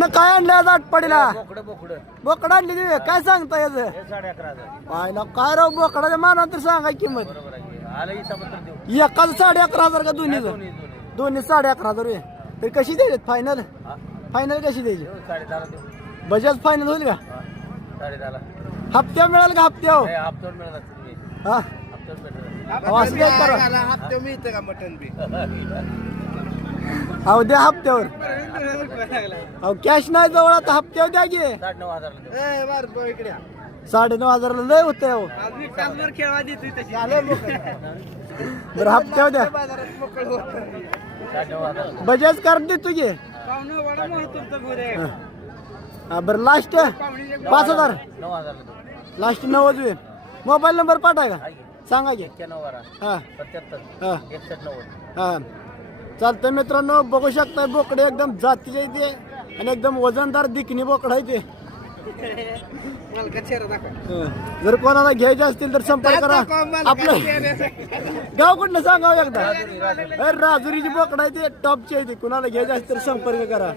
न काय आणलं आज आटपाडीला बोकडं बोकडं बोकडा आणली तुम्ही काय सांगता याचं हे 11,500 पाहिला काय राव बोकडाच्या माना तर सांगा किंमत बरोबर आहे आलं हिसाबात तर देऊ एकाच 11,500 का दोन्ही दोन्ही दोन्ही 11,500 रुपये तर कशी द्यायची फायनल हा फायनल कशी द्यायची देऊ 10.5 देऊ बजाज फायनल होईल का हा 10.5 हप्त्या मिळाल का हप्त्यावर हे हप्त्यावर मिळणार तुम्ही हा हप्त्यावर भेटणार अहो, असं काय करा हप्ते मिळतं का मटन बी अहो द्या हप्त्यावर अहो कॅश नाही जवळ आता हप्त्यावर द्या की 9,500 देऊ इकडे 9,500 लय होते अहो खेळवा देतोय तशी बरं हप्त्यावर द्या 9,500 बजाज कार्ड देतो की हा बरं लास्ट 5,000 9,000 देऊ लास्ट 90 रुपये मोबाईल नंबर पाठवा का आहे की? सांगा की 91 हा 77 हा 61 हा चालतंय मित्रांनो बघू शकताय बोकडे एकदम जातीचे इथे आणि एकदम वजनदार दिकनी बोकड आहे ते जर कोणाला घ्यायचे असतील तर संपर्क करा आपलं गाव कुठलं सांगावं एकदा राजुरीची बोकड आहे ते टॉपची आहे ते कुणाला घ्यायचे असतील तर संपर्क करा